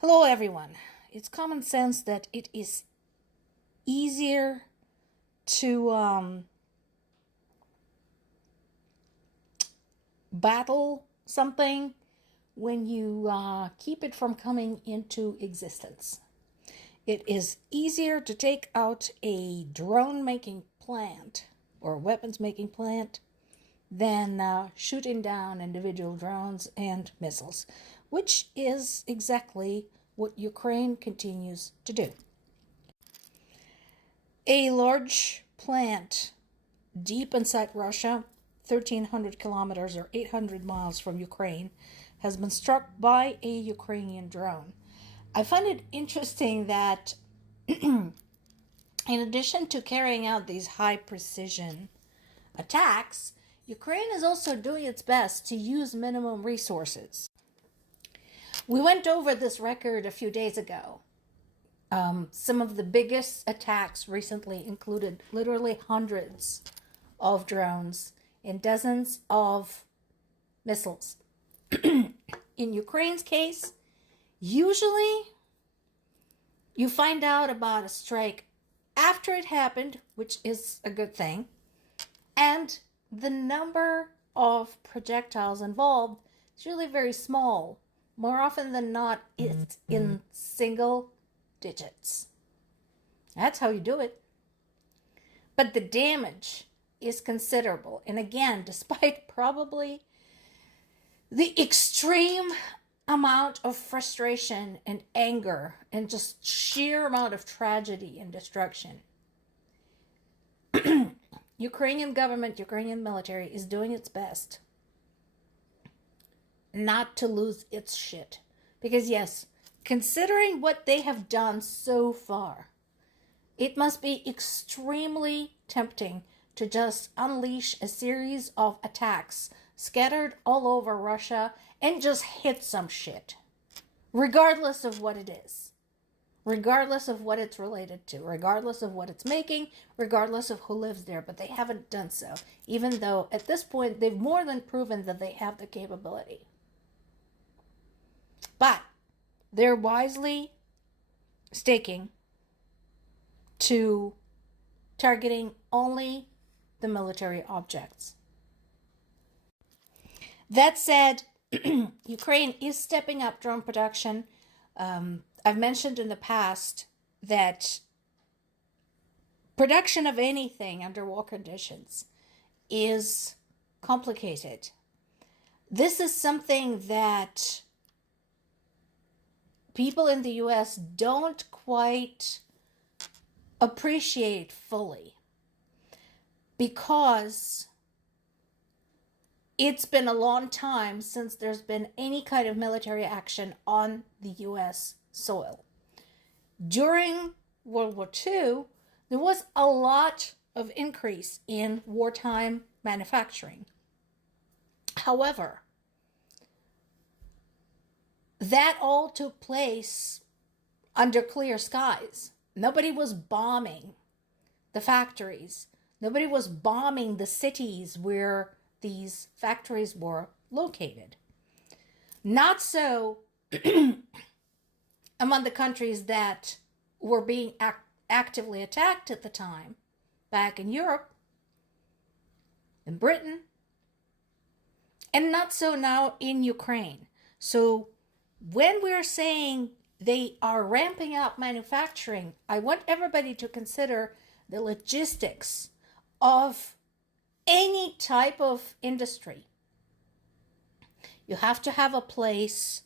Hello, everyone. It's common sense that it is easier to battle something when you keep it from coming into existence. It is easier to take out a drone making plant or weapons making plant than shooting down individual drones and missiles, which is exactly what Ukraine continues to do. A large plant deep inside Russia, 1,300 kilometers or 800 miles from Ukraine, has been struck by a Ukrainian drone. I find it interesting that in addition to carrying out these high precision attacks, Ukraine is also doing its best to use minimum resources. We went over this record a few days ago. Some of the biggest attacks recently included literally hundreds of drones and dozens of missiles. In Ukraine's case, usually you find out about a strike after it happened, which is a good thing, and the number of projectiles involved is really very small. More often than not, it's in single digits. That's how you do it. But the damage is considerable. And again, despite probably the extreme amount of frustration and anger and just sheer amount of tragedy and destruction, Ukrainian government, Ukrainian military is doing its best not to lose its shit. Because yes, considering what they have done so far, it must be extremely tempting to just unleash a series of attacks scattered all over Russia and just hit some shit, regardless of what it is, regardless of what it's related to, regardless of what it's making, regardless of who lives there. But they haven't done so, even though at this point they've more than proven that they have the capability. But they're wisely staking to targeting only the military objects. That said, Ukraine is stepping up drone production. I've mentioned in the past that production of anything under war conditions is complicated. This is something that people in the US don't quite appreciate fully, because it's been a long time since there's been any kind of military action on the US soil. During World War II, there was a lot of increase in wartime manufacturing. However, that all took place under clear skies. Nobody was bombing the factories. Nobody was bombing the cities where these factories were located. Not so among the countries that were being actively attacked at the time, back in Europe, in Britain, and not so now in Ukraine. So when we're saying they are ramping up manufacturing, I want everybody to consider the logistics of any type of industry. You have to have a place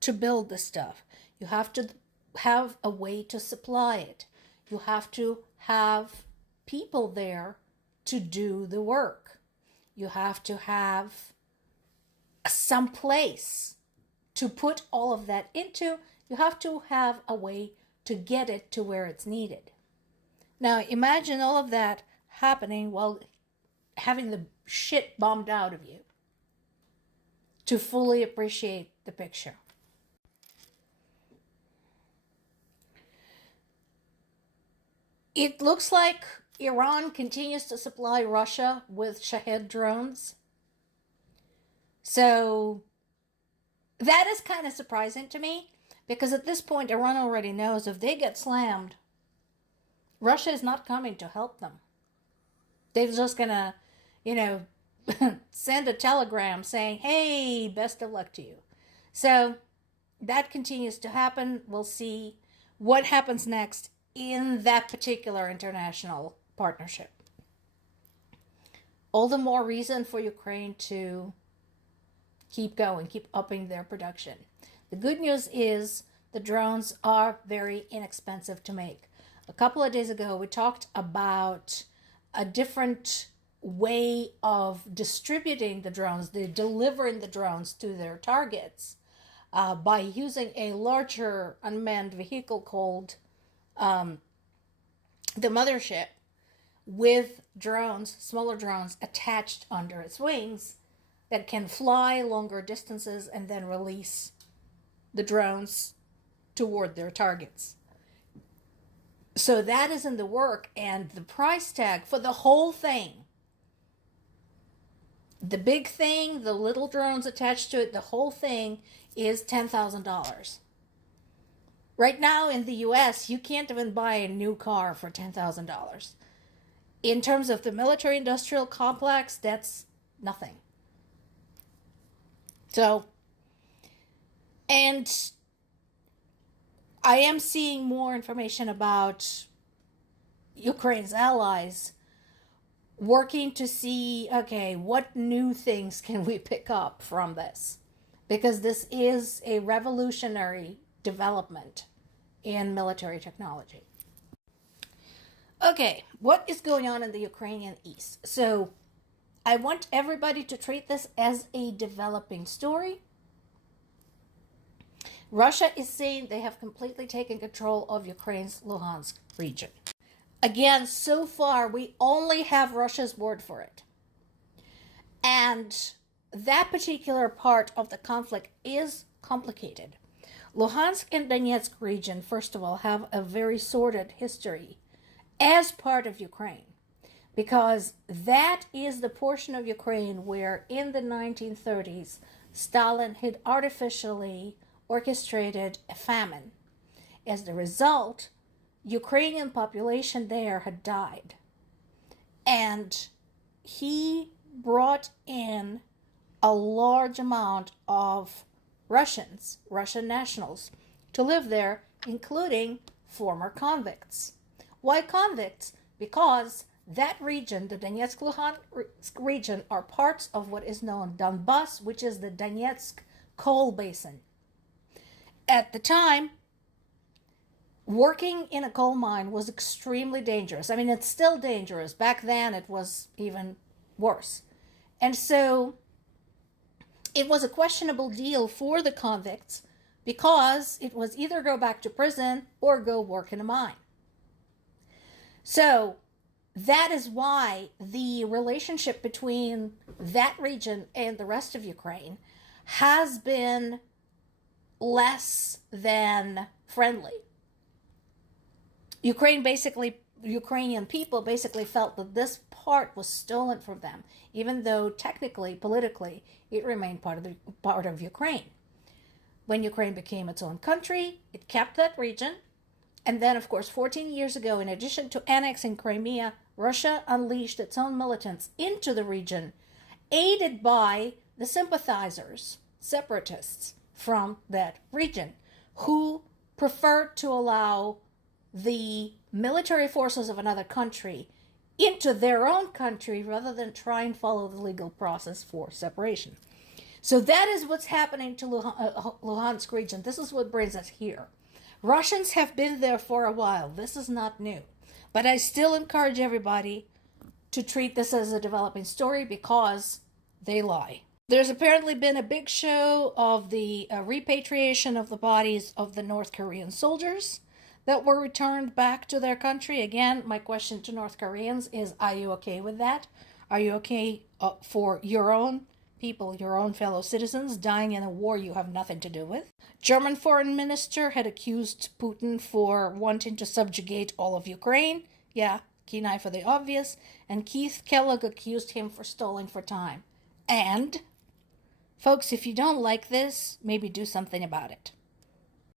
to build the stuff. You have to have a way to supply it. You have to have people there to do the work. You have to have some place to put all of that into. You have to have a way to get it to where it's needed. Now imagine all of that happening while having the shit bombed out of you to fully appreciate the picture. It looks like Iran continues to supply Russia with Shahed drones. So that is kind of surprising to me. Because at this point, Iran already knows if they get slammed, Russia is not coming to help them. They're just going to, send a telegram saying, hey, best of luck to you. So that continues to happen. We'll see what happens next in that particular international partnership. All the more reason for Ukraine to keep going, keep upping their production. The good news is the drones are very inexpensive to make. A couple of days ago, we talked about a different way of distributing the drones, delivering the drones to their targets by using a larger unmanned vehicle called the mothership with drones, smaller drones attached under its wings that can fly longer distances and then release the drones toward their targets. So that is in the work, and the price tag for the whole thing, the big thing, the little drones attached to it, the whole thing is $10,000. Right now in the US, you can't even buy a new car for $10,000. In terms of the military-industrial complex, that's nothing. So, and I am seeing more information about Ukraine's allies working to see, okay, what new things can we pick up from this? Because this is a revolutionary development in military technology. Okay, what is going on in the Ukrainian East? So I want everybody to treat this as a developing story. Russia is saying they have completely taken control of Ukraine's Luhansk region. Again, so far, we only have Russia's word for it. And that particular part of the conflict is complicated. Luhansk and Donetsk region, first of all, have a very sordid history as part of Ukraine, because that is the portion of Ukraine where in the 1930s, Stalin had artificially orchestrated a famine. As the result, Ukrainian population there had died. And he brought in a large amount of Russians, Russian nationals, to live there, including former convicts. Why convicts? Because that region, the Donetsk-Luhansk region, are parts of what is known Donbas, which is the Donetsk coal basin. At the time, working in a coal mine was extremely dangerous. I mean, it's still dangerous. Back then, it was even worse. And so it was a questionable deal for the convicts because it was either go back to prison or go work in a mine. So that is why the relationship between that region and the rest of Ukraine has been less than friendly. Ukrainian people basically felt that this part was stolen from them, even though technically, politically, it remained part of Ukraine. When Ukraine became its own country, it kept that region. And then, of course, 14 years ago, in addition to annexing Crimea, Russia unleashed its own militants into the region, aided by the sympathizers, separatists from that region, who preferred to allow the military forces of another country into their own country rather than try and follow the legal process for separation. So that is what's happening to Luhansk region. This is what brings us here. Russians have been there for a while. This is not new. But I still encourage everybody to treat this as a developing story because they lie. There's apparently been a big show of the repatriation of the bodies of the North Korean soldiers that were returned back to their country. Again, my question to North Koreans is, are you okay with that? Are you okay for your own people, your own fellow citizens, dying in a war you have nothing to do with? German foreign minister had accused Putin for wanting to subjugate all of Ukraine. Yeah, keen eye for the obvious. And Keith Kellogg accused him for stalling for time. And, folks, if you don't like this, maybe do something about it.